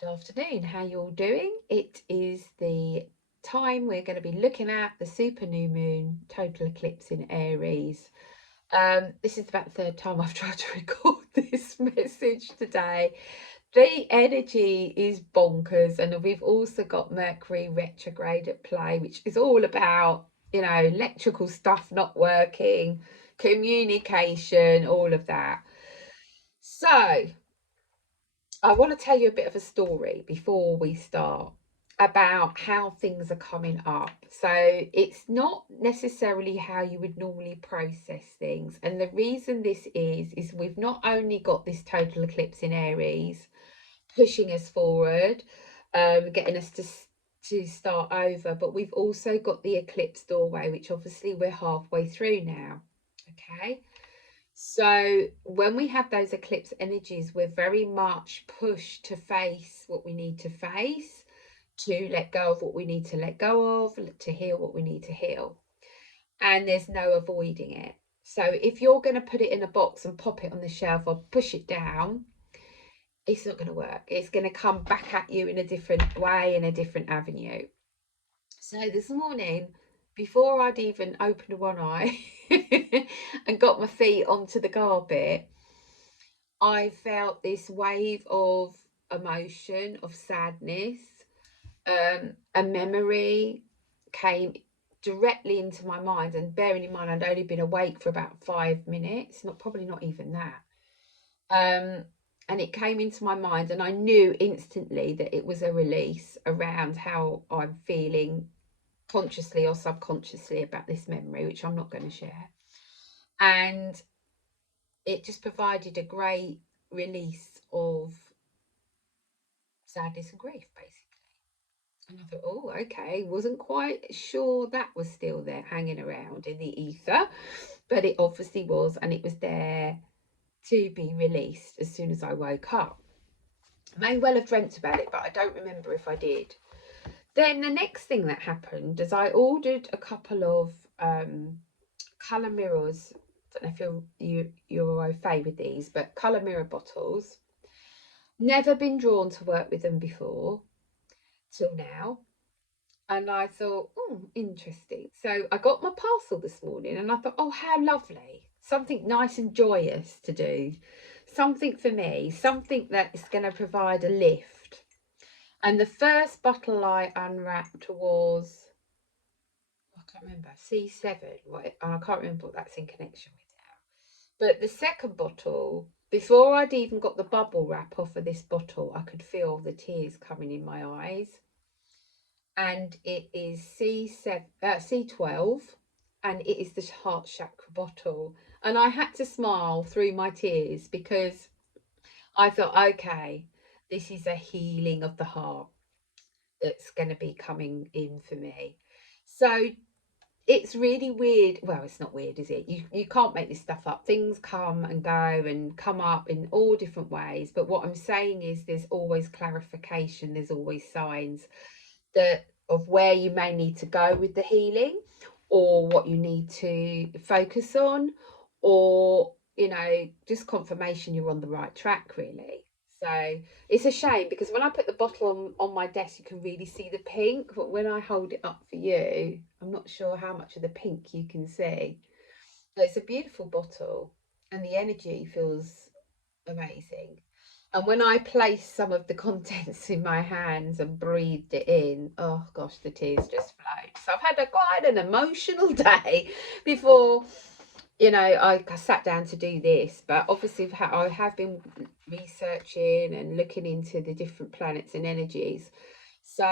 Good afternoon. How you all doing? It is the time we're going to be looking at the super new moon total eclipse in Aries. This is about the third time I've tried to record this message today. The energy is bonkers, and we've also got Mercury retrograde at play, which is all about, electrical stuff not working, communication, all of that. So I want to tell you a bit of a story before we start about how things are coming up. So it's not necessarily how you would normally process things. And the reason this is we've not only got this total eclipse in Aries pushing us forward, getting us to start over, but we've also got the eclipse doorway, which obviously we're halfway through now. Okay. So when we have those eclipse energies, we're very much pushed to face what we need to face, to let go of what we need to let go of, to heal what we need to heal. And there's no avoiding it. So if you're going to put it in a box and pop it on the shelf or push it down, it's not going to work. It's going to come back at you in a different way, in a different avenue. So this morning, before I'd even opened one eye and got my feet onto the carpet, I felt this wave of emotion, of sadness. A memory came directly into my mind, and bearing in mind I'd only been awake for about 5 minutes, probably not even that. And it came into my mind, and I knew instantly that it was a release around how I'm feeling consciously or subconsciously about this memory, which I'm not going to share. And it just provided a great release of sadness and grief, basically. And I thought, oh, okay, wasn't quite sure that was still there hanging around in the ether, but it obviously was, and it was there to be released as soon as I woke up. I may well have dreamt about it, but I don't remember if I did. Then the next thing that happened is I ordered a couple of colour mirrors. I don't know if you're au fait with these, but colour mirror bottles. Never been drawn to work with them before till now. And I thought, oh, interesting. So I got my parcel this morning and I thought, oh, how lovely. Something nice and joyous to do. Something for me, something that is going to provide a lift. And the first bottle I unwrapped was, I can't remember, C7. I can't remember what that's in connection with now. But the second bottle, before I'd even got the bubble wrap off of this bottle, I could feel the tears coming in my eyes. And it is C12, and it is the heart chakra bottle. And I had to smile through my tears because I thought, okay, this is a healing of the heart that's going to be coming in for me. So it's really weird. Well, it's not weird, is it? You can't make this stuff up. Things come and go and come up in all different ways. But what I'm saying is there's always clarification. There's always signs of where you may need to go with the healing, or what you need to focus on, or just confirmation you're on the right track, really. So it's a shame because when I put the bottle on my desk, you can really see the pink, but when I hold it up for you, I'm not sure how much of the pink you can see. So it's a beautiful bottle and the energy feels amazing. And when I placed some of the contents in my hands and breathed it in, oh gosh, the tears just flowed. So I've had quite an emotional day before, I sat down to do this. But obviously I have been researching and looking into the different planets and energies. So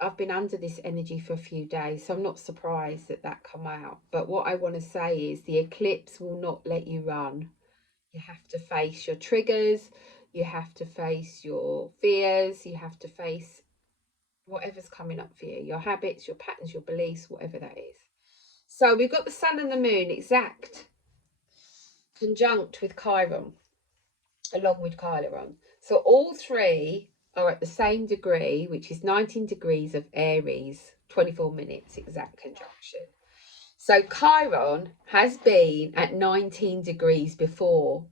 I've been under this energy for a few days, so I'm not surprised that come out. But what I want to say is the eclipse will not let you run. You have to face your triggers, you have to face your fears, you have to face whatever's coming up for you, your habits, your patterns, your beliefs, whatever that is. So we've got the sun and the moon exact conjunct with Chiron, along with Chiron. So all three are at the same degree, which is 19 degrees of Aries, 24 minutes exact conjunction. So Chiron has been at 19 degrees before.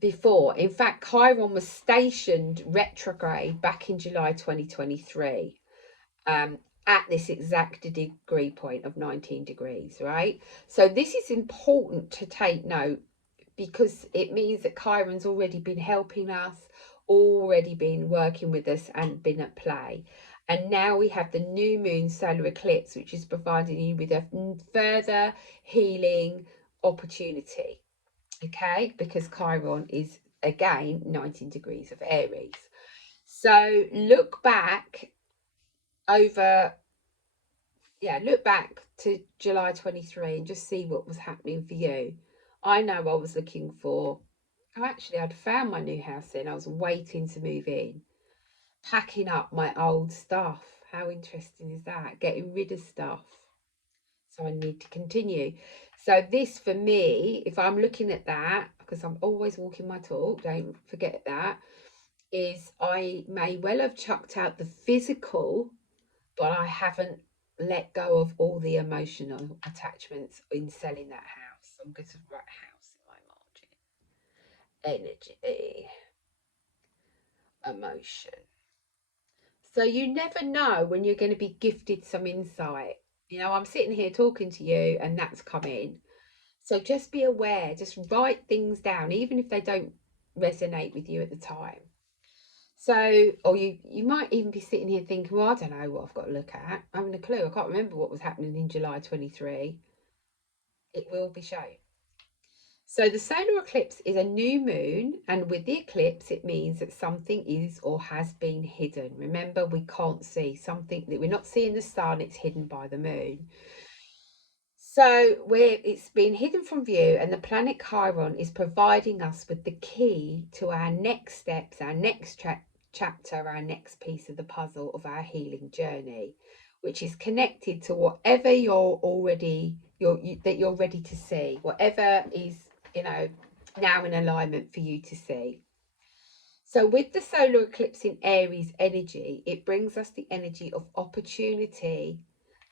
before. In fact, Chiron was stationed retrograde back in July 2023, at this exact degree point of 19 degrees, right? So this is important to take note, because it means that Chiron's already been helping us, already been working with us, and been at play. And now we have the new moon solar eclipse, which is providing you with a further healing opportunity. Okay, because Chiron is again 19 degrees of Aries. So look back over, look back to July 23 and just see what was happening for you. I know I was looking for, oh, actually, I'd found my new house then. I was waiting to move in, packing up my old stuff. How interesting is that? Getting rid of stuff. So I need to continue. So this for me, if I'm looking at that, because I'm always walking my talk, don't forget that, is I may well have chucked out the physical, but I haven't let go of all the emotional attachments in selling that house. I'm going to write house in my margin. Energy, emotion. So you never know when you're going to be gifted some insight. You know, I'm sitting here talking to you and that's coming. So just be aware, just write things down, even if they don't resonate with you at the time. So, or you might even be sitting here thinking, well, I don't know what I've got to look at. I haven't a clue. I can't remember what was happening in July 23. It will be shown. So the solar eclipse is a new moon, and with the eclipse, it means that something is or has been hidden. Remember, we can't see something that we're not seeing the sun, it's hidden by the moon. So it's been hidden from view, and the planet Chiron is providing us with the key to our next steps, our next chapter, our next piece of the puzzle of our healing journey, which is connected to whatever that you're ready to see, whatever is, now in alignment for you to see. So with the solar eclipse in Aries energy, it brings us the energy of opportunity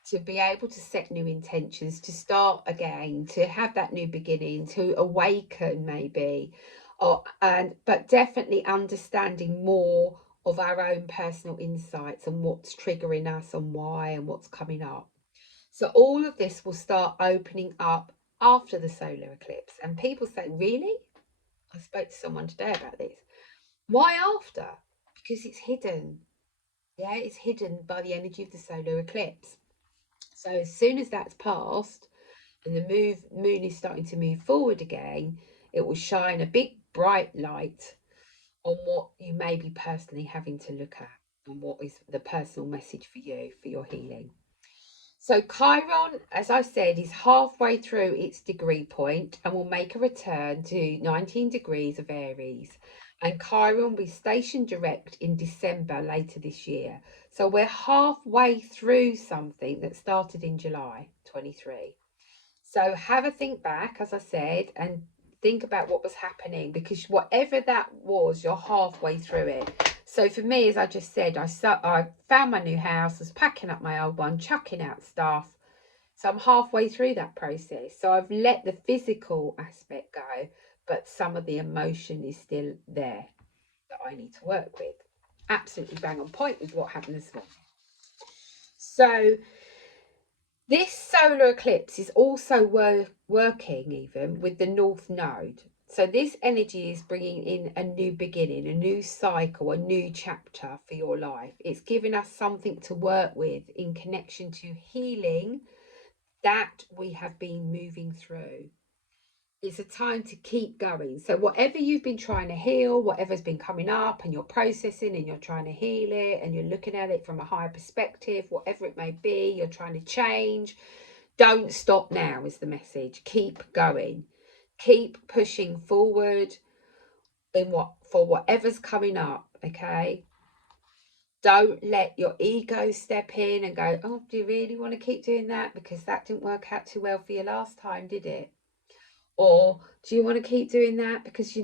to be able to set new intentions, to start again, to have that new beginning, to awaken maybe, but definitely understanding more of our own personal insights and what's triggering us and why and what's coming up. So all of this will start opening up after the solar eclipse. And people say, really? I spoke to someone today about this. Why after? Because it's hidden. Yeah, it's hidden by the energy of the solar eclipse. So as soon as that's passed and the moon is starting to move forward again, it will shine a big bright light on what you may be personally having to look at and what is the personal message for you for your healing. So Chiron, as I said, is halfway through its degree point and will make a return to 19 degrees of Aries. And Chiron will be stationed direct in December later this year. So we're halfway through something that started in July 23. So have a think back, as I said, and think about what was happening, because whatever that was, you're halfway through it. So for me, as I just said, I found my new house, was packing up my old one, chucking out stuff. So I'm halfway through that process. So I've let the physical aspect go, but some of the emotion is still there that I need to work with. Absolutely bang on point with what happened this morning. So this solar eclipse is also working even with the North Node. So this energy is bringing in a new beginning, a new cycle, a new chapter for your life. It's giving us something to work with in connection to healing that we have been moving through. It's a time to keep going. So whatever you've been trying to heal, whatever's been coming up and you're processing and you're trying to heal it and you're looking at it from a higher perspective, whatever it may be, you're trying to change. Don't stop now is the message. Keep going. Keep pushing forward for whatever's coming up, okay? Don't let your ego step in and go, oh, do you really want to keep doing that? Because that didn't work out too well for you last time, did it? Or do you want to keep doing that? Because,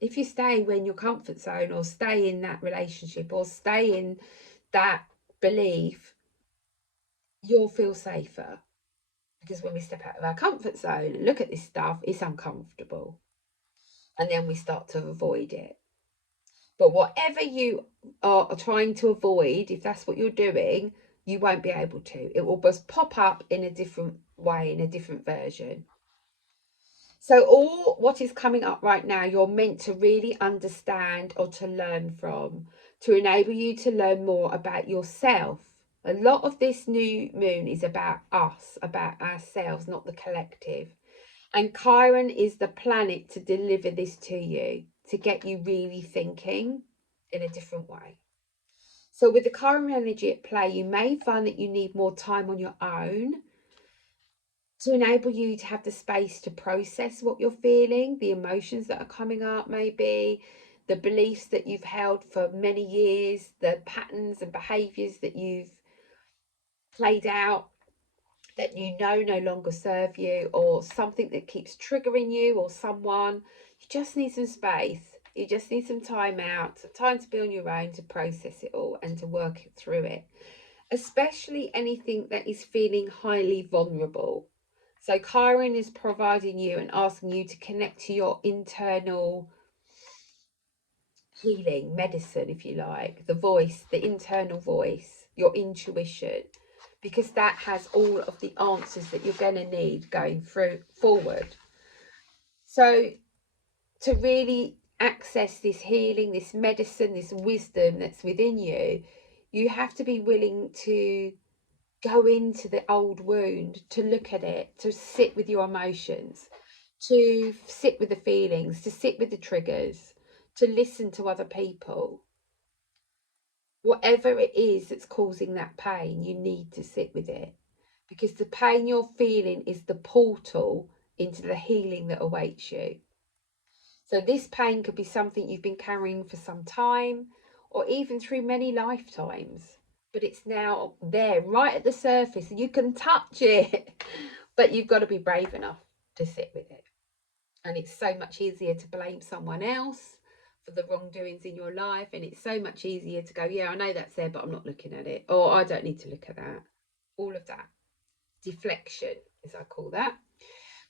if you stay in your comfort zone or stay in that relationship or stay in that belief, you'll feel safer. Because when we step out of our comfort zone and look at this stuff, it's uncomfortable. and then we start to avoid it. But whatever you are trying to avoid, if that's what you're doing, you won't be able to. It will just pop up in a different way, in a different version. So all what is coming up right now, you're meant to really understand or to learn from, to enable you to learn more about yourself. A lot of this new moon is about us, about ourselves, not the collective. And Chiron is the planet to deliver this to you, to get you really thinking in a different way. So with the Chiron energy at play, you may find that you need more time on your own to enable you to have the space to process what you're feeling, the emotions that are coming up, maybe the beliefs that you've held for many years, the patterns and behaviors that you've played out that you know no longer serve you, or something that keeps triggering you, or someone. You just need some space. You just need some time out, some time to be on your own to process it all and to work through it, especially anything that is feeling highly vulnerable. So Chiron is providing you and asking you to connect to your internal healing medicine, if you like, the voice, the internal voice, your intuition, because that has all of the answers that you're going to need going through forward. So to really access this healing, this medicine, this wisdom that's within you, you have to be willing to go into the old wound, to look at it, to sit with your emotions, to sit with the feelings, to sit with the triggers, to listen to other people. Whatever it is that's causing that pain, you need to sit with it, because the pain you're feeling is the portal into the healing that awaits you. So this pain could be something you've been carrying for some time, or even through many lifetimes, but it's now there right at the surface and you can touch it. But you've got to be brave enough to sit with it. And it's so much easier to blame someone else for the wrongdoings in your life, and it's so much easier to go, yeah, I know that's there, but I'm not looking at it, or I don't need to look at that. All of that deflection, as I call that.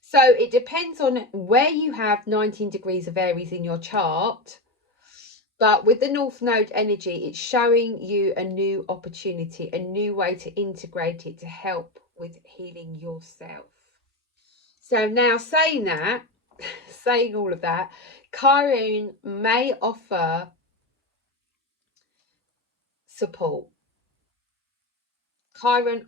So it depends on where you have 19 degrees of Aries in your chart. But with the North Node energy, it's showing you a new opportunity, a new way to integrate it to help with healing yourself. So now saying that, saying all of that, Chiron may offer support. Chiron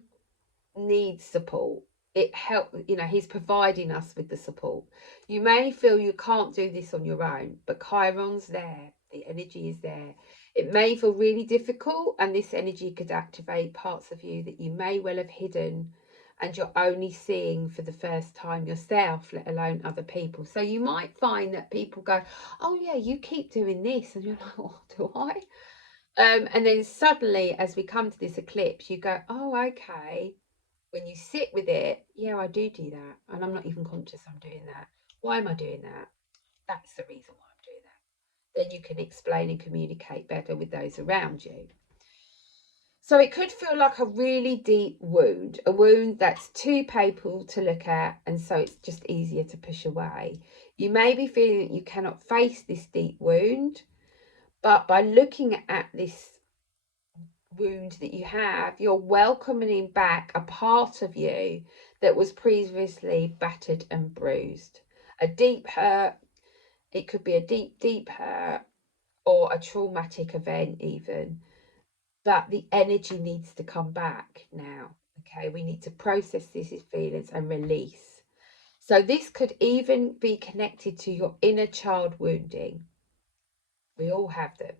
needs support. It help, he's providing us with the support. You may feel you can't do this on your own, but Chiron's there. The energy is there. It may feel really difficult, and this energy could activate parts of you that you may well have hidden and you're only seeing for the first time yourself, let alone other people. So you might find that people go, oh yeah, you keep doing this, and you're like, what do I? And then suddenly, as we come to this eclipse, you go, oh, okay. When you sit with it, yeah, I do that, and I'm not even conscious I'm doing that. Why am I doing that? That's the reason why I'm doing that. Then you can explain and communicate better with those around you. So it could feel like a really deep wound, a wound that's too painful to look at, and so it's just easier to push away. You may be feeling that you cannot face this deep wound, but by looking at this wound that you have, you're welcoming back a part of you that was previously battered and bruised. A deep hurt, it could be a deep hurt, or a traumatic event even, but the energy needs to come back now. Okay, we need to process these feelings and release. So this could even be connected to your inner child wounding. We all have them.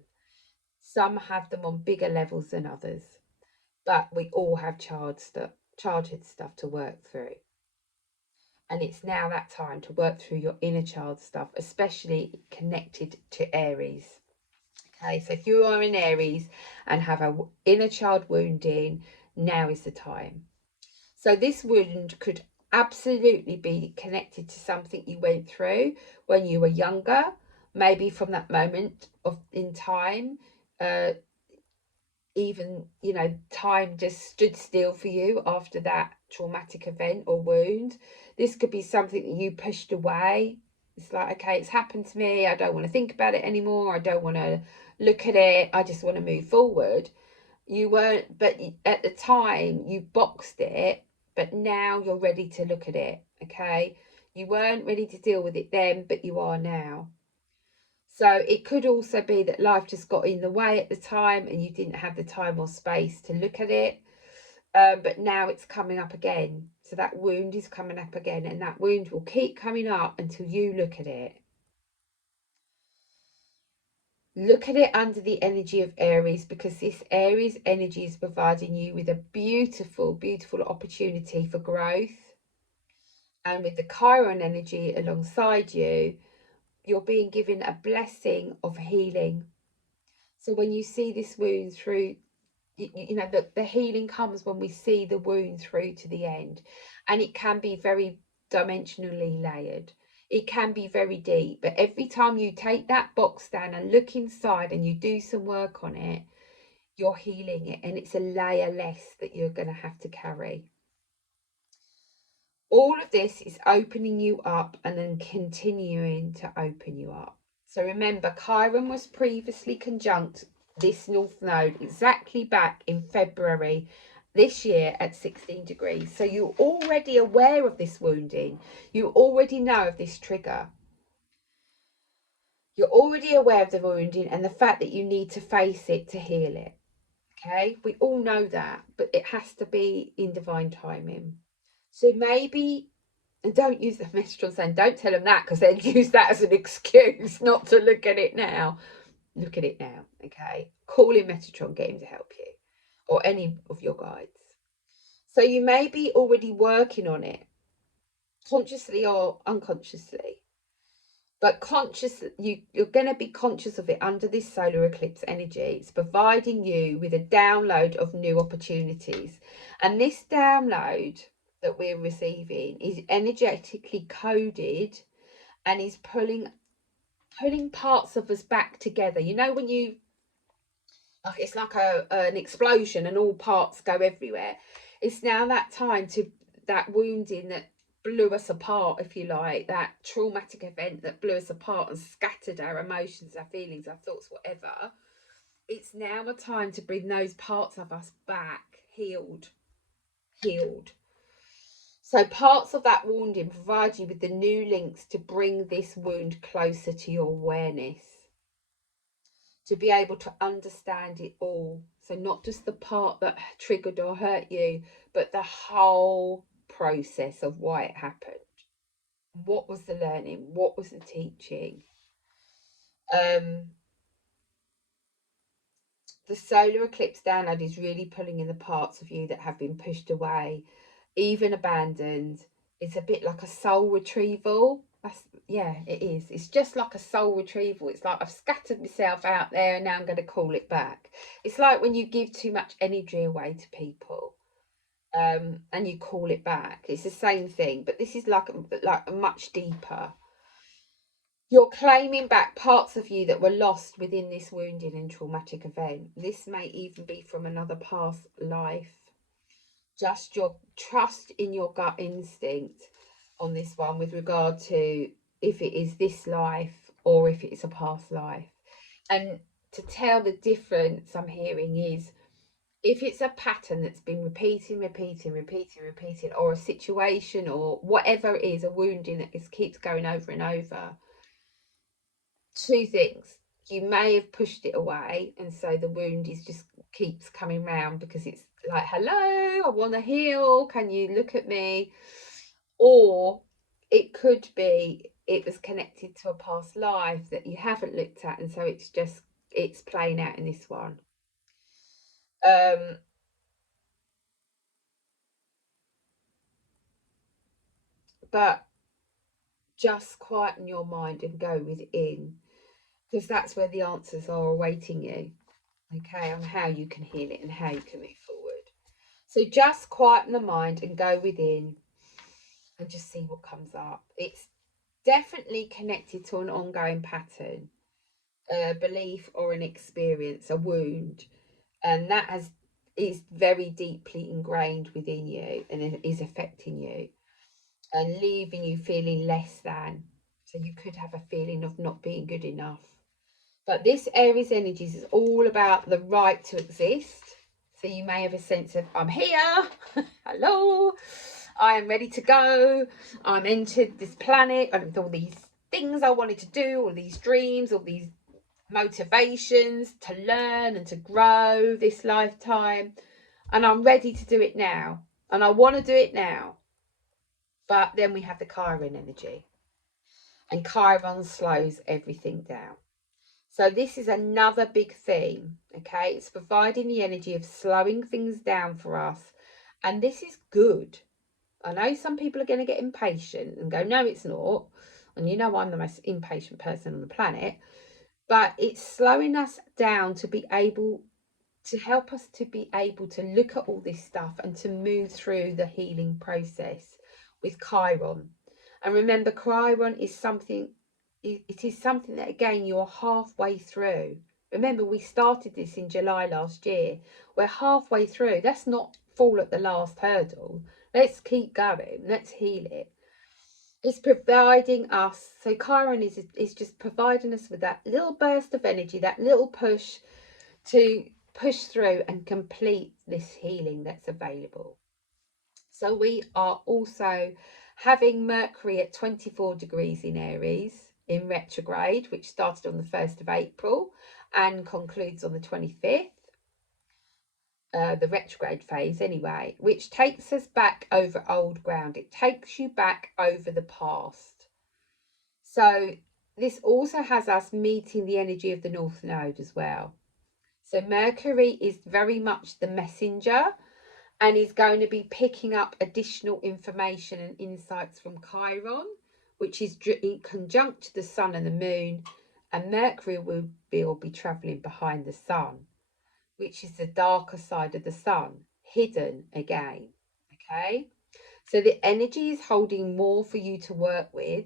Some have them on bigger levels than others, but we all have childhood stuff to work through. And it's now that time to work through your inner child stuff, especially connected to Aries. Okay, so if you are in Aries and have a inner child wounding, now is the time. So this wound could absolutely be connected to something you went through when you were younger, maybe from that moment in time. Even time just stood still for you after that traumatic event or wound. This could be something that you pushed away, It's like, okay, it's happened to me. I don't want to think about it anymore. I don't want to look at it. I just want to move forward. You weren't, but at the time you boxed it, but now you're ready to look at it. Okay. You weren't ready to deal with it then, but you are now. So it could also be that life just got in the way at the time and you didn't have the time or space to look at it. But now it's coming up again. So that wound is coming up again, and that wound will keep coming up until you look at it. Look at it under the energy of Aries, because this Aries energy is providing you with a beautiful, beautiful opportunity for growth. And with the Chiron energy alongside you, you're being given a blessing of healing. So when you see this wound through, you know, the healing comes when we see the wound through to the end. And it can be very dimensionally layered. It can be very deep. But every time you take that box down and look inside and you do some work on it, you're healing it. And it's a layer less that you're going to have to carry. All of this is opening you up and then continuing to open you up. So remember, Chiron was previously conjunct this North Node exactly back in February this year at 16 degrees. So you're already aware of this wounding. You already know of this trigger. You're already aware of the wounding and the fact that you need to face it to heal it. Okay, we all know that, but it has to be in divine timing. So maybe, and don't use the Mistral saying, don't tell them that, because they'll use that as an excuse not to look at it now. Look at it now, okay? Call in Metatron, get him to help you, or any of your guides. So you may be already working on it, consciously or unconsciously. But you're going to be conscious of it under this solar eclipse energy. It's providing you with a download of new opportunities. And this download that we're receiving is energetically coded and is pulling parts of us back together. You know, when you, it's like an explosion and all parts go everywhere. It's now that time to, that wounding that blew us apart, if you like, that traumatic event that blew us apart and scattered our emotions, our feelings, our thoughts, whatever. It's now a time to bring those parts of us back, healed. So parts of that wounding provide you with the new links to bring this wound closer to your awareness, to be able to understand it all. So not just the part that triggered or hurt you, but the whole process of why it happened. What was the learning? What was the teaching? The solar eclipse download is really pulling in the parts of you that have been pushed away, even abandoned. It's a bit like a soul retrieval. Yeah, it is. It's just like a soul retrieval. It's like I've scattered myself out there and now I'm going to call it back. It's like when you give too much energy away to people, and you call it back. It's the same thing, but this is like a much deeper. You're claiming back parts of you that were lost within this wounding and traumatic event. This may even be from another past life. Just your trust in your gut instinct on this one with regard to if it is this life or if it is a past life. And to tell the difference I'm hearing is, if it's a pattern that's been repeating, or a situation or whatever it is, a wounding that just keeps going over and over, two things. You may have pushed it away, and so the wound is just keeps coming round because it's like, hello, I want to heal. Can you look at me? Or it could be it was connected to a past life that you haven't looked at, and so it's playing out in this one. But just quieten your mind and go within, because that's where the answers are awaiting you, okay, on how you can heal it and how you can move forward. So just quieten the mind and go within and just see what comes up. It's definitely connected to an ongoing pattern, a belief or an experience, a wound, and that is very deeply ingrained within you and it is affecting you and leaving you feeling less than. So you could have a feeling of not being good enough. But this Aries energies is all about the right to exist. So you may have a sense of, I'm here, hello, I am ready to go, I'm entered this planet, and with all these things I wanted to do, all these dreams, all these motivations to learn and to grow this lifetime, and I'm ready to do it now, and I want to do it now. But then we have the Chiron energy, and Chiron slows everything down. So this is another big theme, okay? It's providing the energy of slowing things down for us. And this is good. I know some people are going to get impatient and go, no, it's not. And you know I'm the most impatient person on the planet. But it's slowing us down to be able to help us to be able to look at all this stuff and to move through the healing process with Chiron. And remember, Chiron is something, it is something that, again, you're halfway through. Remember, we started this in July last year. We're halfway through. Let's not fall at the last hurdle. Let's keep going. Let's heal it. It's providing us, so Chiron is just providing us with that little burst of energy, that little push to push through and complete this healing that's available. So we are also having Mercury at 24 degrees in Aries in retrograde, which started on the 1st of April and concludes on the 25th. The retrograde phase anyway, which takes us back over old ground. It takes you back over the past. So this also has us meeting the energy of the North Node as well. So Mercury is very much the messenger and is going to be picking up additional information and insights from Chiron, which is in conjunct to the sun and the moon, and Mercury will be travelling behind the sun, which is the darker side of the sun, hidden again. Okay, so the energy is holding more for you to work with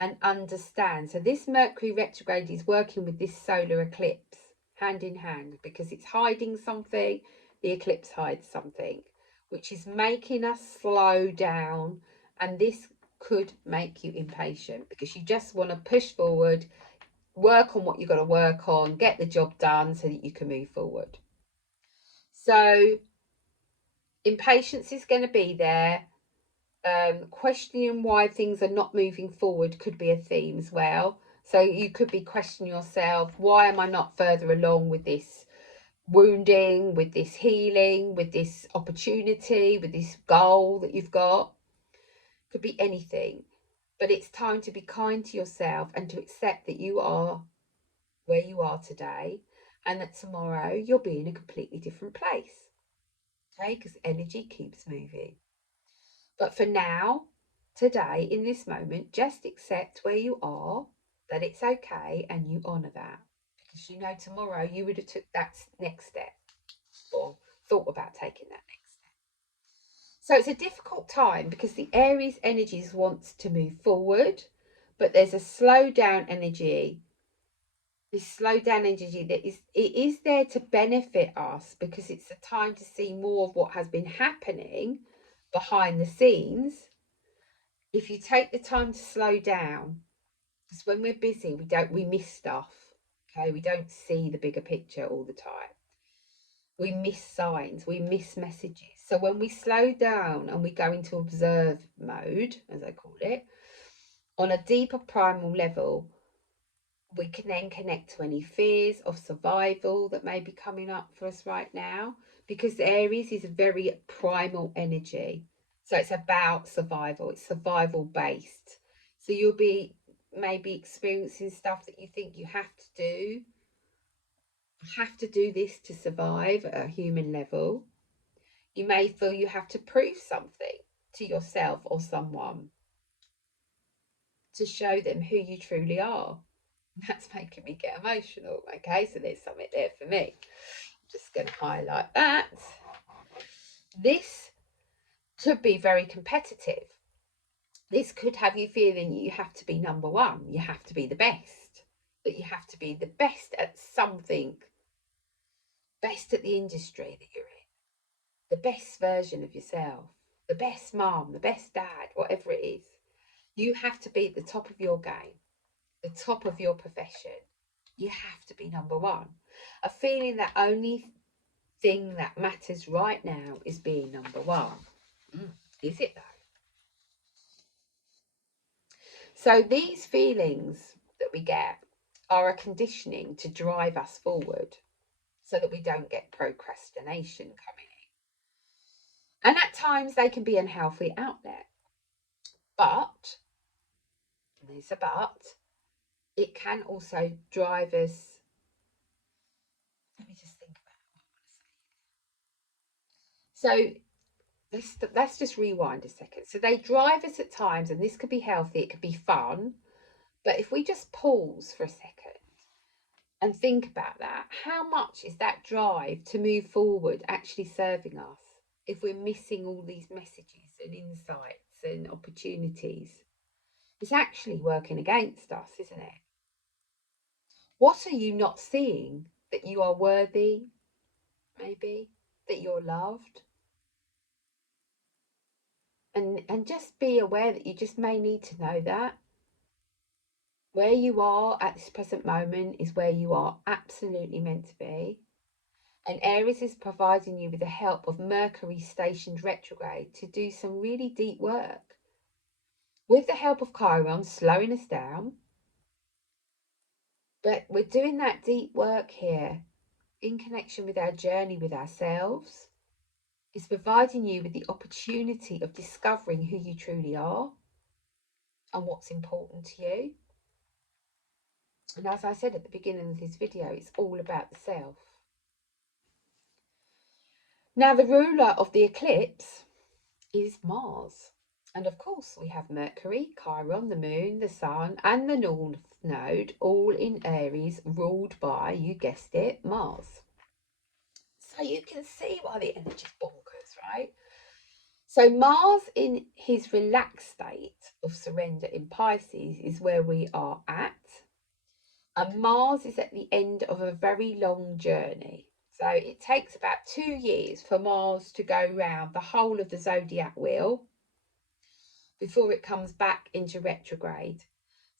and understand. So this Mercury retrograde is working with this solar eclipse hand in hand because it's hiding something. The eclipse hides something, which is making us slow down, and this could make you impatient because you just want to push forward, work on what you've got to work on, get the job done so that you can move forward. So impatience is going to be there. Questioning why things are not moving forward could be a theme as well. So you could be questioning yourself, why am I not further along with this wounding, with this healing, with this opportunity, with this goal that you've got? Could be anything. But it's time to be kind to yourself and to accept that you are where you are today and that tomorrow you'll be in a completely different place. Okay, because energy keeps moving. But for now, today, in this moment, just accept where you are, that it's okay, and you honour that. Because you know tomorrow you would have took that next step or thought about taking that next step. So it's a difficult time because the Aries energies wants to move forward, but there's a slow down energy. This slow down energy that is there to benefit us because it's a time to see more of what has been happening behind the scenes. If you take the time to slow down, because when we're busy, we miss stuff. Okay, we don't see the bigger picture all the time. We miss signs, we miss messages. So when we slow down and we go into observe mode, as I call it, on a deeper primal level, we can then connect to any fears of survival that may be coming up for us right now, because Aries is a very primal energy. So it's about survival, it's survival based. So you'll be maybe experiencing stuff that you think you have to do this to survive at a human level. You may feel you have to prove something to yourself or someone to show them who you truly are. That's making me get emotional. Okay, so there's something there for me. Just going to highlight that. This could be very competitive. This could have you feeling you have to be number one, you have to be the best, that you have to be the best at something, best at the industry that you're in, the best version of yourself, the best mom, the best dad, whatever it is. You have to be at the top of your game, the top of your profession. You have to be number one. A feeling that only thing that matters right now is being number one. Is it though? So these feelings that we get are a conditioning to drive us forward so that we don't get procrastination coming in. And at times they can be an unhealthy outlet. But, and there's a but, it can also drive us. Let me just think about what I want to say. So let's just rewind a second. So they drive us at times, and this could be healthy, it could be fun. But if we just pause for a second and think about that, how much is that drive to move forward actually serving us if we're missing all these messages and insights and opportunities? It's actually working against us, isn't it? What are you not seeing? That you are worthy, maybe, that you're loved? And just be aware that you just may need to know that. Where you are at this present moment is where you are absolutely meant to be. And Aries is providing you with the help of Mercury stationed retrograde to do some really deep work. With the help of Chiron slowing us down. But we're doing that deep work here in connection with our journey with ourselves. It's providing you with the opportunity of discovering who you truly are and what's important to you. And as I said at the beginning of this video, it's all about the self. Now, the ruler of the eclipse is Mars. And of course, we have Mercury, Chiron, the moon, the sun, and the North Node, all in Aries, ruled by, you guessed it, Mars. So you can see why the energy's bonkers, right? So Mars in his relaxed state of surrender in Pisces is where we are at. And Mars is at the end of a very long journey. So it takes about 2 years for Mars to go round the whole of the zodiac wheel before it comes back into retrograde.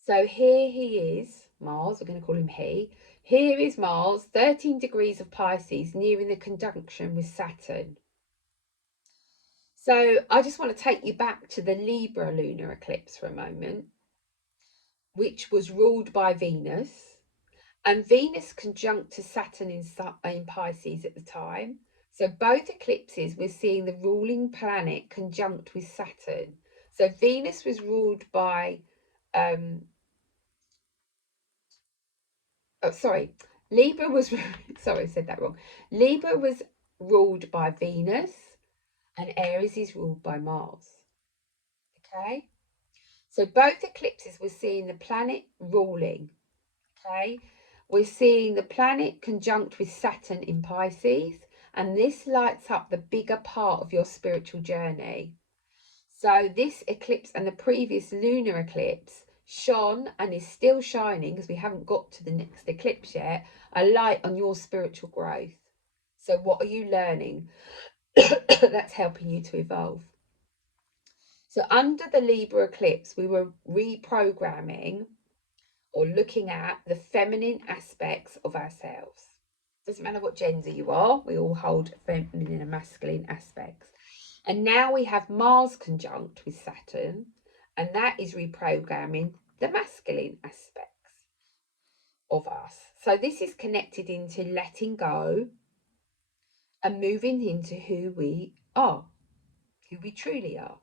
So here he is, Mars, we're going to call him he. Here is Mars, 13 degrees of Pisces, nearing the conjunction with Saturn. So I just want to take you back to the Libra lunar eclipse for a moment, which was ruled by Venus. And Venus conjunct to Saturn in Pisces at the time. So both eclipses, we're seeing the ruling planet conjunct with Saturn. So Venus was ruled by, Libra was, sorry, I said that wrong. Libra was ruled by Venus and Aries is ruled by Mars. Okay? So both eclipses, we're seeing the planet ruling. Okay? We're seeing the planet conjunct with Saturn in Pisces, and this lights up the bigger part of your spiritual journey. So this eclipse and the previous lunar eclipse shone and is still shining, because we haven't got to the next eclipse yet, a light on your spiritual growth. So what are you learning that's helping you to evolve? So under the Libra eclipse, we were reprogramming or looking at the feminine aspects of ourselves. Doesn't matter what gender you are, we all hold feminine and masculine aspects. And now we have Mars conjunct with Saturn, and that is reprogramming the masculine aspects of us. So this is connected into letting go and moving into who we are, who we truly are.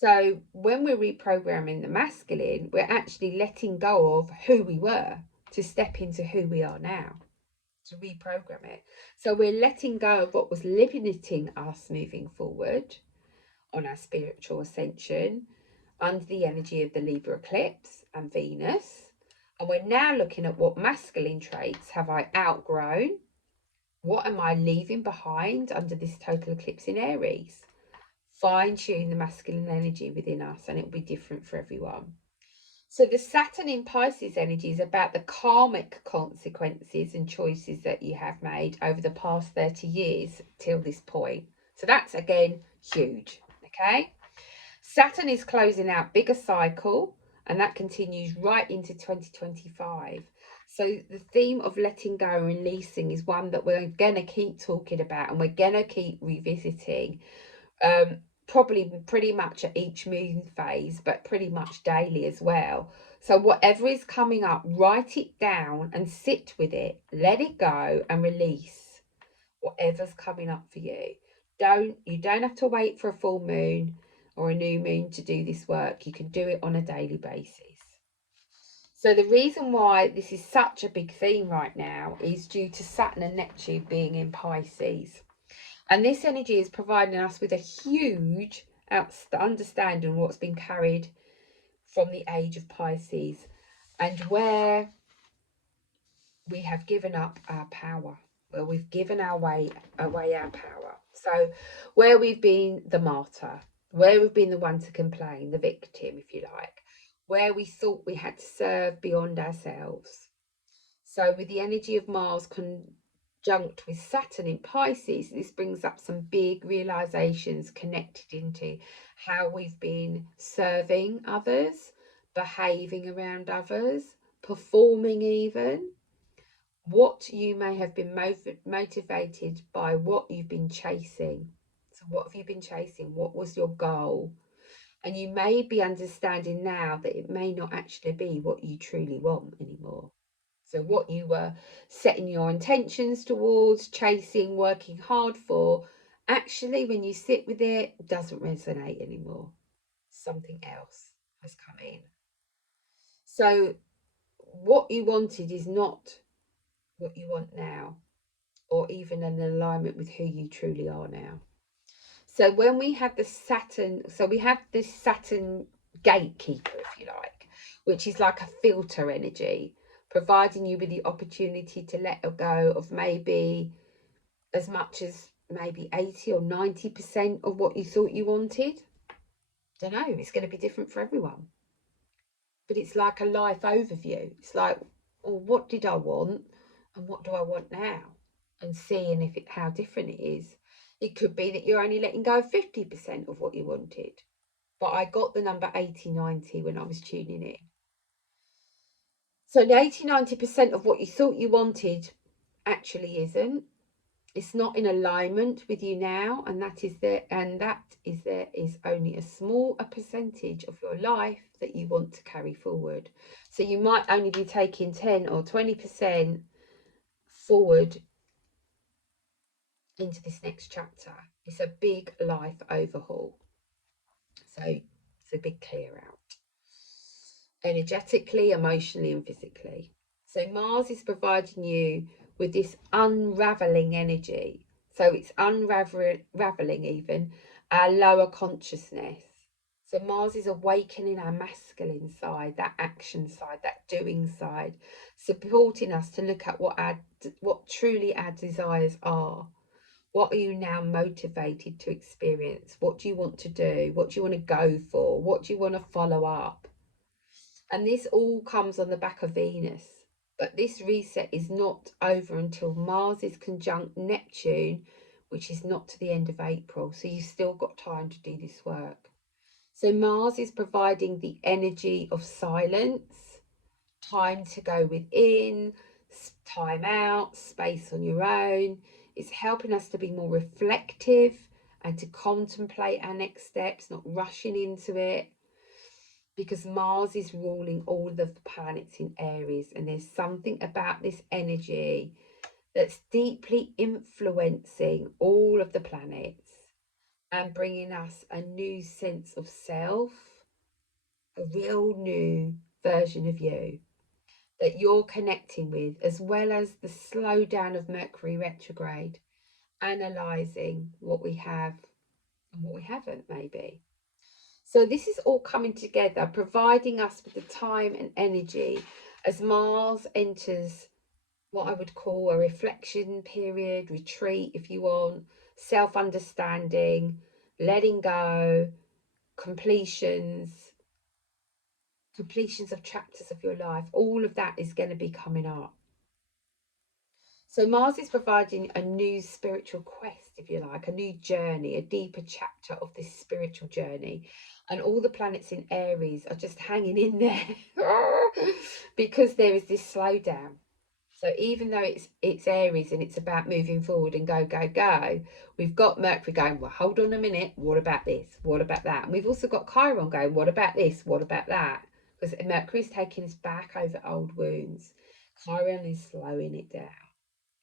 So when we're reprogramming the masculine, we're actually letting go of who we were to step into who we are now, to reprogram it. So we're letting go of what was limiting us moving forward on our spiritual ascension under the energy of the Libra eclipse and Venus. And we're now looking at what masculine traits have I outgrown? What am I leaving behind under this total eclipse in Aries? Fine tune the masculine energy within us, and it'll be different for everyone. So the Saturn in Pisces energy is about the karmic consequences and choices that you have made over the past 30 years till this point. So that's, again, huge, okay? Saturn is closing out bigger cycle, and that continues right into 2025. So the theme of letting go and releasing is one that we're going to keep talking about, and we're going to keep revisiting, probably pretty much at each moon phase, but pretty much daily as well. So whatever is coming up, write it down and sit with it, let it go and release whatever's coming up for you. You don't have to wait for a full moon or a new moon to do this work. You can do it on a daily basis. So the reason why this is such a big theme right now is due to Saturn and Neptune being in Pisces. And this energy is providing us with a huge understanding of what's been carried from the age of Pisces, and where we have given up our power, where we've given away our power. So where we've been the martyr, where we've been the one to complain, the victim, if you like, where we thought we had to serve beyond ourselves. So with the energy of Mars conjunct with Saturn in Pisces, this brings up some big realizations connected into how we've been serving others, behaving around others, performing even, what you may have been motivated by, what you've been chasing. So what have you been chasing? What was your goal? And you may be understanding now that it may not actually be what you truly want anymore. So what you were setting your intentions towards, chasing, working hard for, actually when you sit with it, doesn't resonate anymore. Something else has come in. So what you wanted is not what you want now, or even in alignment with who you truly are now. So when we have the Saturn, so we have this Saturn gatekeeper, if you like, which is like a filter energy, providing you with the opportunity to let go of maybe as much as maybe 80 or 90% of what you thought you wanted. Don't know, it's going to be different for everyone. But it's like a life overview. It's like, well, what did I want and what do I want now? And seeing how different it is. It could be that you're only letting go of 50% of what you wanted. But I got the number 80-90 when I was tuning in. So the 80-90% of what you thought you wanted actually isn't. It's not in alignment with you now, and that is only a small percentage of your life that you want to carry forward. So you might only be taking 10 or 20% forward into this next chapter. It's a big life overhaul. So it's a big clear out, energetically, emotionally, and physically. So Mars is providing you with this unraveling energy. So it's unraveling even our lower consciousness. So Mars is awakening our masculine side, that action side, that doing side, supporting us to look at what truly our desires are. What are you now motivated to experience? What do you want to do? What do you want to go for? What do you want to follow up? And this all comes on the back of Venus. But this reset is not over until Mars is conjunct Neptune, which is not to the end of April. So you've still got time to do this work. So Mars is providing the energy of silence, time to go within, time out, space on your own. It's helping us to be more reflective and to contemplate our next steps, not rushing into it, because Mars is ruling all of the planets in Aries, and there's something about this energy that's deeply influencing all of the planets and bringing us a new sense of self, a real new version of you that you're connecting with, as well as the slowdown of Mercury retrograde, analysing what we have and what we haven't, maybe. So this is all coming together, providing us with the time and energy as Mars enters what I would call a reflection period, retreat, if you want, self-understanding, letting go, completions of chapters of your life. All of that is going to be coming up. So Mars is providing a new spiritual quest, if you like, a new journey, a deeper chapter of this spiritual journey. And all the planets in Aries are just hanging in there because there is this slowdown. So even though it's Aries and it's about moving forward and go, go, go, we've got Mercury going, well, hold on a minute, what about this? What about that? And we've also got Chiron going, what about this? What about that? Because Mercury's taking us back over old wounds. Chiron is slowing it down,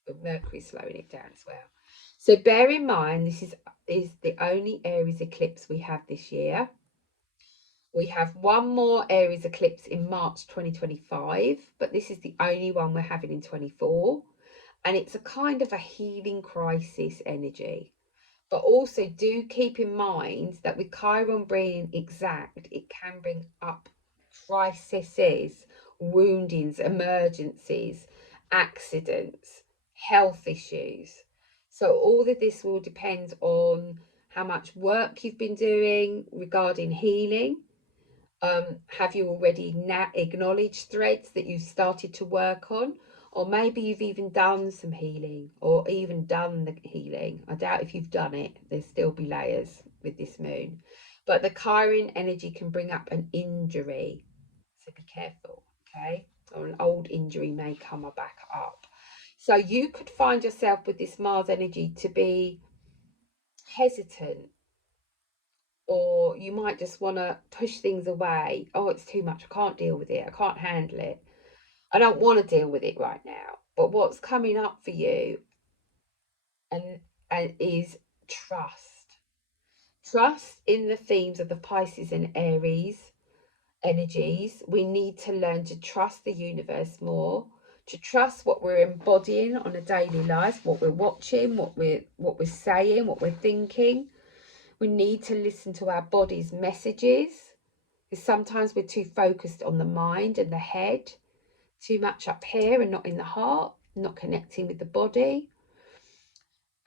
but Mercury's slowing it down as well. So bear in mind, this is the only Aries eclipse we have this year. We have one more Aries eclipse in March 2025, but this is the only one we're having in 24. And it's a kind of a healing crisis energy. But also do keep in mind that with Chiron being exact, it can bring up crises, woundings, emergencies, accidents, health issues. So all of this will depend on how much work you've been doing regarding healing. Have you already acknowledged threads that you've started to work on? Or maybe you've even done some healing or even done the healing. I doubt if you've done it, there'll still be layers with this moon. But the Chiron energy can bring up an injury. So be careful, okay? Or an old injury may come back up. So you could find yourself with this Mars energy to be hesitant, or you might just want to push things away. Oh, it's too much. I can't deal with it. I can't handle it. I don't want to deal with it right now. But what's coming up for you and, and is trust. Trust in the themes of the Pisces and Aries energies. We need to learn to trust the universe more, to trust what we're embodying on a daily life, what we're watching, what we're saying, what we're thinking. We need to listen to our body's messages, because sometimes we're too focused on the mind and the head, too much up here and not in the heart, not connecting with the body.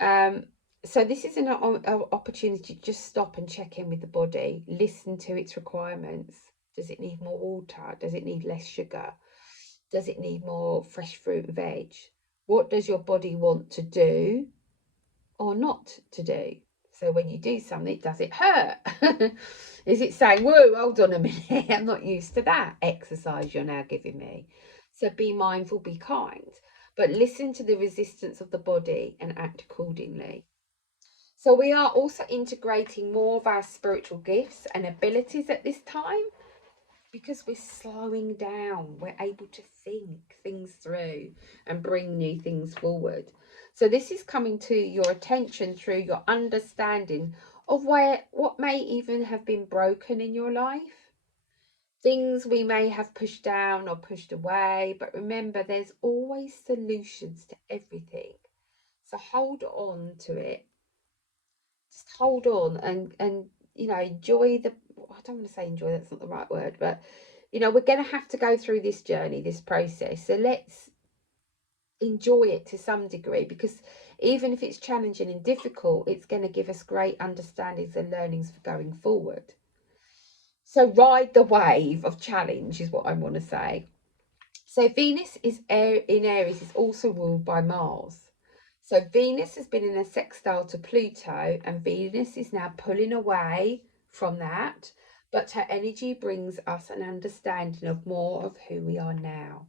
So this is an opportunity to just stop and check in with the body, listen to its requirements. Does it need more water? Does it need less sugar? Does it need more fresh fruit and veg? What does your body want to do or not to do? So when you do something, does it hurt? Is it saying, whoa, hold on a minute, I'm not used to that exercise you're now giving me? So be mindful, be kind, but listen to the resistance of the body and act accordingly. So we are also integrating more of our spiritual gifts and abilities at this time, because we're slowing down. We're able to think things through and bring new things forward. So this is coming to your attention through your understanding of what may even have been broken in your life. Things we may have pushed down or pushed away, but remember, there's always solutions to everything. So hold on to it. Just hold on and enjoy the, I don't want to say enjoy, that's not the right word, but we're going to have to go through this journey, this process. So let's enjoy it to some degree, because even if it's challenging and difficult, it's going to give us great understandings and learnings for going forward. So ride the wave of challenge is what I want to say. So Venus is in Aries is also ruled by Mars. So Venus has been in a sextile to Pluto, and Venus is now pulling away from that, but her energy brings us an understanding of more of who we are now.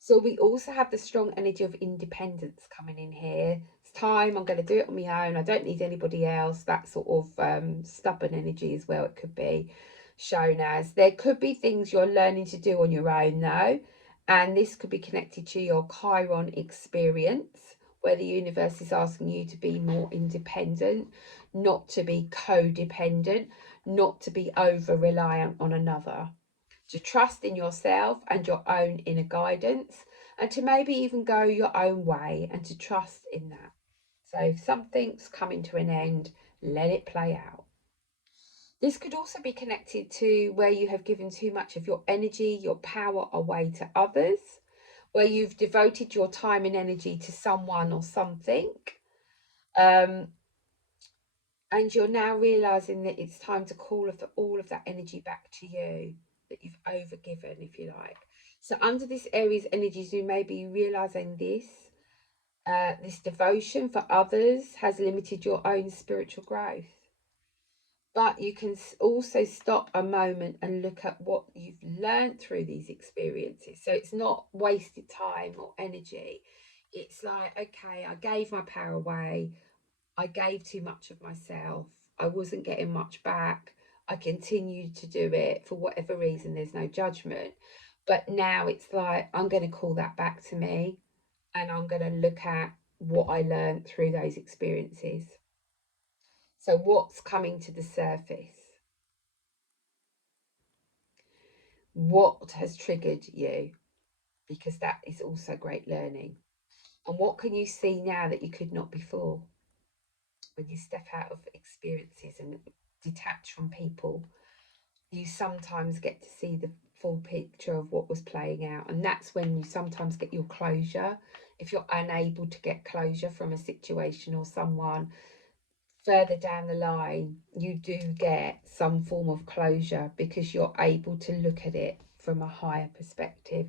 So we also have the strong energy of independence coming in here. It's time, I'm going to do it on my own. I don't need anybody else. That sort of stubborn energy as well, it could be shown as. There could be things you're learning to do on your own though, and this could be connected to your Chiron experience, where the universe is asking you to be more independent, not to be codependent, not to be over reliant on another, to trust in yourself and your own inner guidance, and to maybe even go your own way and to trust in that. So if something's coming to an end, let it play out. This could also be connected to where you have given too much of your energy, your power away to others, where you've devoted your time and energy to someone or something, and you're now realizing that it's time to call all of that energy back to you that you've overgiven, if you like. So under this Aries energies, you may be realizing this, This devotion for others has limited your own spiritual growth. But you can also stop a moment and look at what you've learned through these experiences. So it's not wasted time or energy. It's like, okay, I gave my power away. I gave too much of myself. I wasn't getting much back. I continued to do it for whatever reason. There's no judgment. But now it's like, I'm going to call that back to me, and I'm going to look at what I learned through those experiences. So, what's coming to the surface? What has triggered you? Because that is also great learning. And what can you see now that you could not before? When you step out of experiences and detach from people, you sometimes get to see the full picture of what was playing out. And that's when you sometimes get your closure. If you're unable to get closure from a situation or someone, further down the line, you do get some form of closure because you're able to look at it from a higher perspective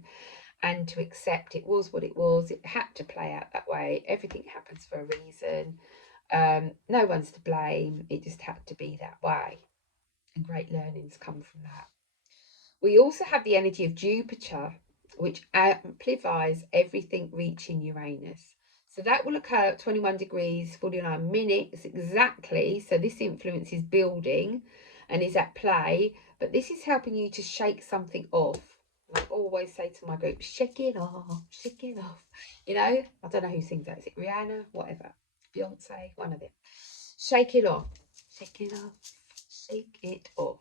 and to accept it was what it was. It had to play out that way. Everything happens for a reason. No one's to blame. It just had to be that way. And great learnings come from that. We also have the energy of Jupiter, which amplifies everything reaching Uranus. So that will occur at 21 degrees, 49 minutes exactly. So this influence is building and is at play, but this is helping you to shake something off. I always say to my group, shake it off, shake it off. You know, I don't know who sings that. Is it Rihanna? Whatever. Beyonce, one of them. Shake it off, shake it off, shake it off.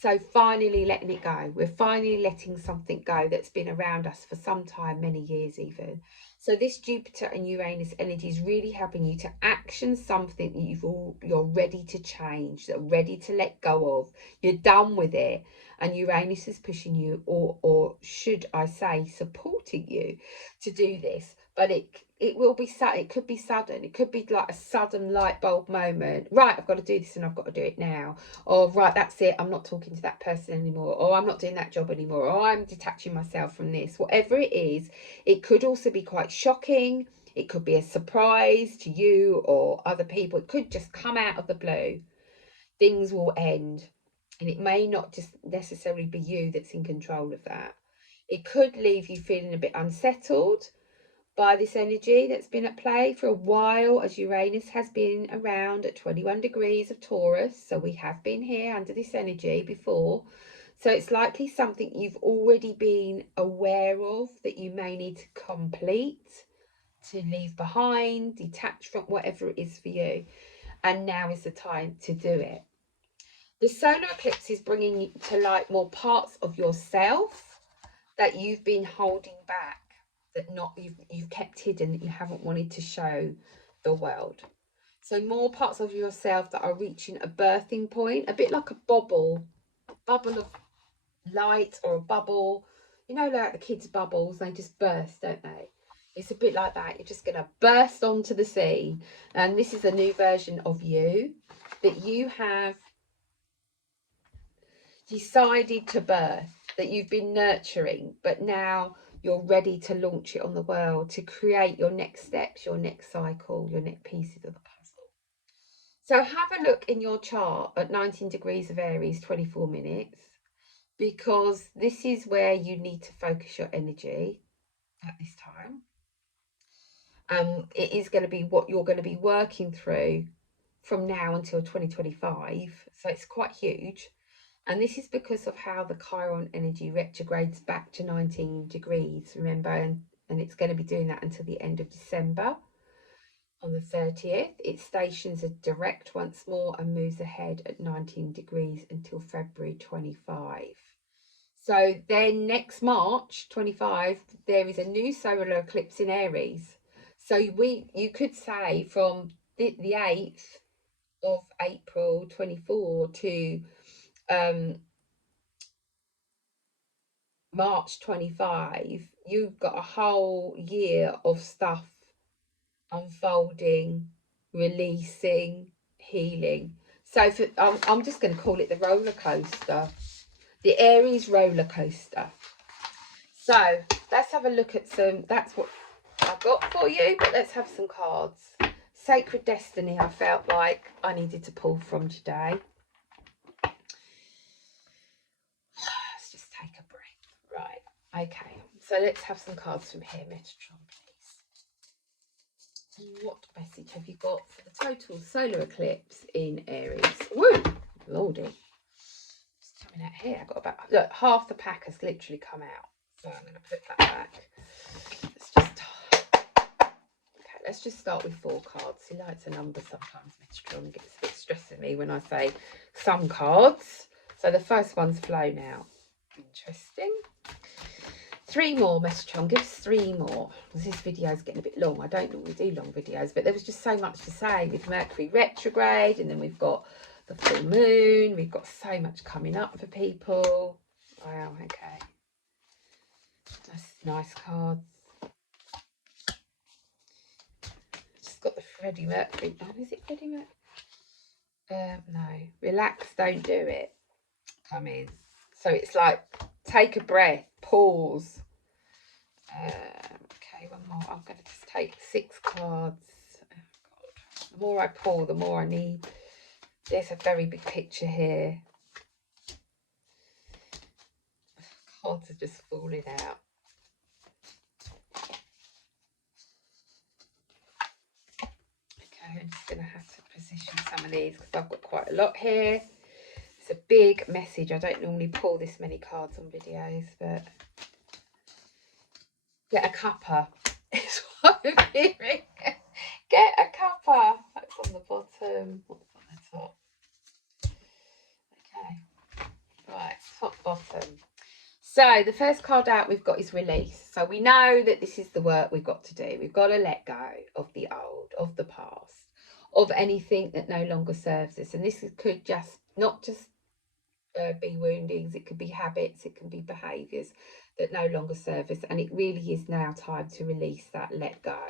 So finally letting it go. We're finally letting something go that's been around us for some time, many years even. So this Jupiter and Uranus energy is really helping you to action something that you're ready to change, that ready to let go of. You're done with it. And Uranus is pushing you, or should I say, supporting you to do this. But it will be it could be sudden. It could be like a sudden light bulb moment. Right, I've got to do this and I've got to do it now. Or right, that's it, I'm not talking to that person anymore. Or I'm not doing that job anymore. Or I'm detaching myself from this. Whatever it is, it could also be quite shocking. It could be a surprise to you or other people. It could just come out of the blue. Things will end. And it may not just necessarily be you that's in control of that. It could leave you feeling a bit unsettled by this energy that's been at play for a while, as Uranus has been around at 21 degrees of Taurus. So we have been here under this energy before. So it's likely something you've already been aware of that you may need to complete, to leave behind, detach from, whatever it is for you. And now is the time to do it. The solar eclipse is bringing to light more parts of yourself that you've been holding back, that not you've kept hidden, that you haven't wanted to show the world. So more parts of yourself that are reaching a birthing point, a bit like a bubble of light, or a bubble, you know, like the kids' bubbles, they just burst, don't they? It's a bit like that. You're just going to burst onto the scene. And this is a new version of you that you have decided to birth, that you've been nurturing, but now you're ready to launch it on the world, to create your next steps, your next cycle, your next pieces of the puzzle. So have a look in your chart at 19 degrees of Aries, 24 minutes, because this is where you need to focus your energy at this time. It is going to be what you're going to be working through from now until 2025. So it's quite huge. And this is because of how the Chiron energy retrogrades back to 19 degrees, remember, and it's going to be doing that until the end of December. On the 30th, it stations a direct once more and moves ahead at 19 degrees until February 25. So then next March 25, there is a new solar eclipse in Aries. So you could say from the 8th of April 24 to March 25, you've got a whole year of stuff unfolding, releasing, healing. So I'm just going to call it the roller coaster, the Aries roller coaster. So let's have a look at that's what I've got for you, but let's have some cards. Sacred Destiny, I felt like I needed to pull from today. Let's just take a breath. Right, okay. So let's have some cards from here, Metatron, please. What message have you got for the total solar eclipse in Aries? Woo! Lordy. It's coming out here. I've got about, look, half the pack has literally come out. So I'm going to put that back. Let's just start with 4 cards. He likes a number sometimes, Metatron. Gets a bit stressing me when I say some cards. So the first one's flown out. Interesting. 3 more, Metatron. Give us 3 more. This video is getting a bit long. I don't normally do long videos, but there was just so much to say with Mercury retrograde, and then we've got the full moon. We've got so much coming up for people. Wow, okay. That's nice cards. Got the Freddie Mercury. Oh, is it Freddie Mercury? No. Relax, don't do it. Come in. So it's like, take a breath, pause. Okay, one more. I'm going to just take 6 cards. Oh, God. The more I pull, the more I need. There's a very big picture here. Cards are just falling out. I'm just going to have to position some of these because I've got quite a lot here. It's a big message. I don't normally pull this many cards on videos, but get a cuppa is what I'm hearing. Get a cuppa. That's on the bottom. What's on the top? Okay. Right, top, bottom. So the first card out we've got is release. So we know that this is the work we've got to do. We've got to let go of the old, of the past, of anything that no longer serves us. And this could just not just be woundings. It could be habits. It can be behaviours that no longer serve us. And it really is now time to release that. Let go.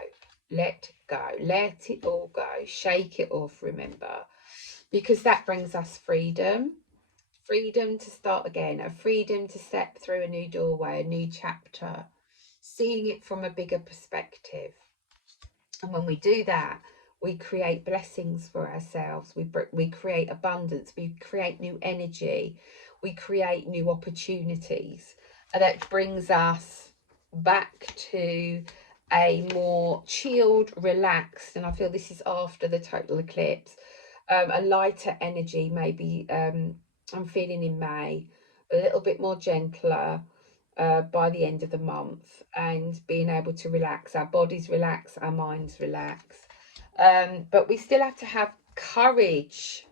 Let go. Let it all go. Shake it off, remember. Because that brings us freedom. Freedom to start again, a freedom to step through a new doorway, a new chapter, seeing it from a bigger perspective. And when we do that, we create blessings for ourselves. We create abundance. We create new energy. We create new opportunities. And that brings us back to a more chilled, relaxed, and I feel this is after the total eclipse, a lighter energy, maybe I'm feeling in May, a little bit more gentler by the end of the month, and being able to relax. Our bodies relax, our minds relax. But we still have to have courage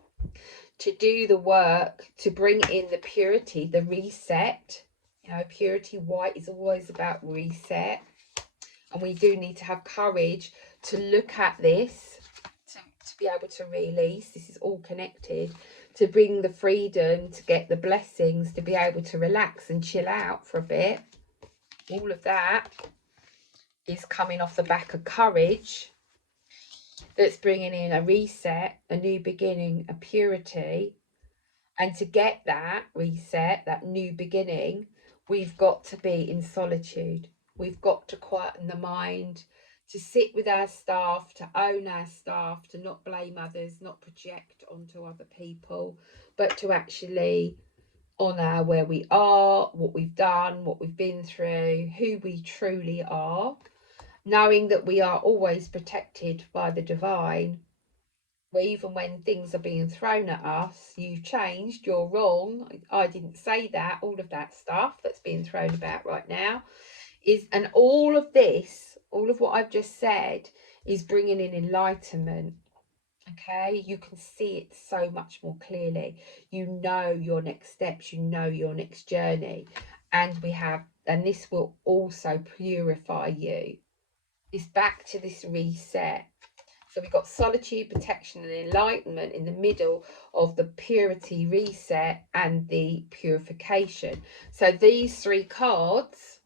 to do the work, to bring in the purity, the reset. You know, purity white is always about reset. And we do need to have courage to look at this, to be able to release. This is all connected. To bring the freedom, to get the blessings, to be able to relax and chill out for a bit. All of that is coming off the back of courage. That's bringing in a reset, a new beginning, a purity. And to get that reset, that new beginning, we've got to be in solitude. We've got to quieten the mind, to sit with our staff, to own our staff, to not blame others, not project onto other people, but to actually honour where we are, what we've done, what we've been through, who we truly are, knowing that we are always protected by the divine. Where even when things are being thrown at us, you've changed, you're wrong, I didn't say that, all of that stuff that's being thrown about right now is, and all of this, all of what I've just said is bringing in enlightenment. Okay, you can see it so much more clearly. You know your next steps, you know your next journey, and this will also purify you. It's back to this reset. So we've got solitude, protection, and enlightenment in the middle of the purity, reset, and the purification. So these 3 cards,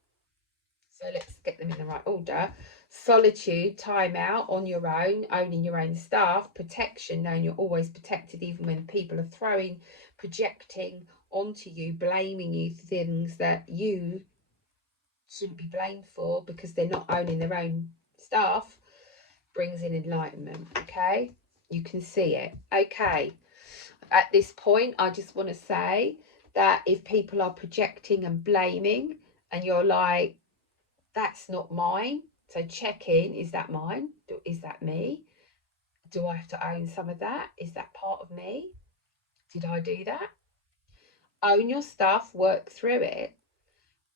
so let's get them in the right order. Solitude, time out on your own, owning your own stuff. Protection, knowing you're always protected even when people are throwing, projecting onto you, blaming you for things that you shouldn't be blamed for because they're not owning their own stuff brings in enlightenment. Okay, you can see it. Okay, at this point I just want to say that if people are projecting and blaming and you're like, that's not mine, so check in, is that mine? Is that me? Do I have to own some of that? Is that part of me? Did I do that? Own your stuff, work through it.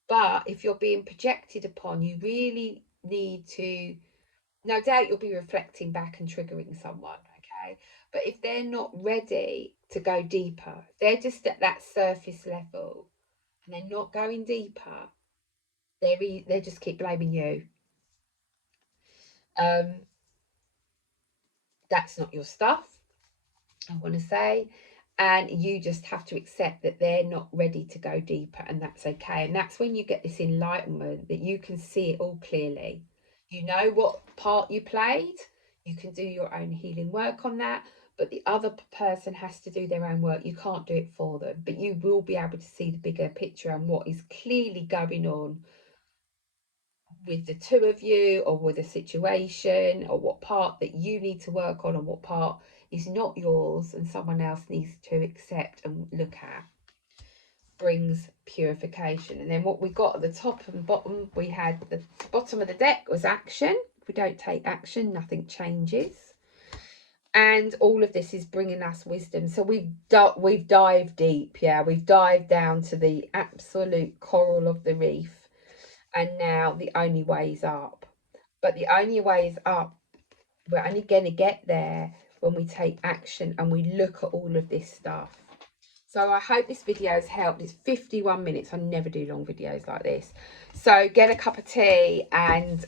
But if you're being projected upon, you really need to, no doubt you'll be reflecting back and triggering someone, okay? But if they're not ready to go deeper, they're just at that surface level and they're not going deeper, they just keep blaming you. Um, that's not your stuff, I want to say. And you just have to accept that they're not ready to go deeper, and that's okay. And that's when you get this enlightenment that you can see it all clearly. You know what part you played, you can do your own healing work on that, but the other person has to do their own work. You can't do it for them, but you will be able to see the bigger picture and what is clearly going on with the two of you, or with a situation, or what part that you need to work on, and what part is not yours and someone else needs to accept and look at. Brings purification. And then what we got at the top and bottom, we had the bottom of the deck was action. If we don't take action, nothing changes. And all of this is bringing us wisdom. So we've dived deep. Yeah, we've dived down to the absolute coral of the reef, and now the only way is up. But the only way is up, we're only going to get there when we take action and we look at all of this stuff. So I hope this video has helped. It's 51 minutes. I never do long videos like this. So get a cup of tea and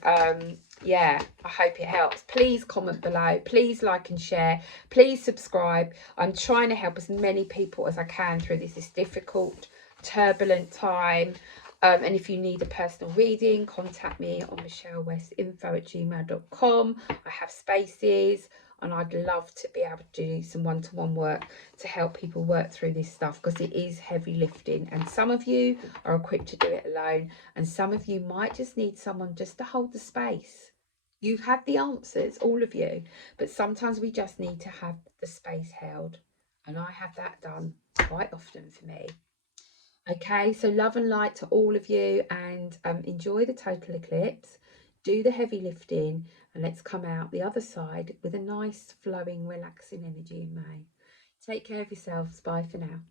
yeah, I hope it helps. Please comment below. Please like and share. Please subscribe. I'm trying to help as many people as I can through this difficult, turbulent time. And if you need a personal reading, contact me on michellewestinfo@gmail.com. I have spaces, and I'd love to be able to do some one-to-one work to help people work through this stuff, because it is heavy lifting, and some of you are equipped to do it alone, and some of you might just need someone just to hold the space. You have the answers, all of you, but sometimes we just need to have the space held, and I have that done quite often for me. Okay, so love and light to all of you, and enjoy the total eclipse. Do the heavy lifting, and let's come out the other side with a nice flowing relaxing energy in May. Take care of yourselves. Bye for now.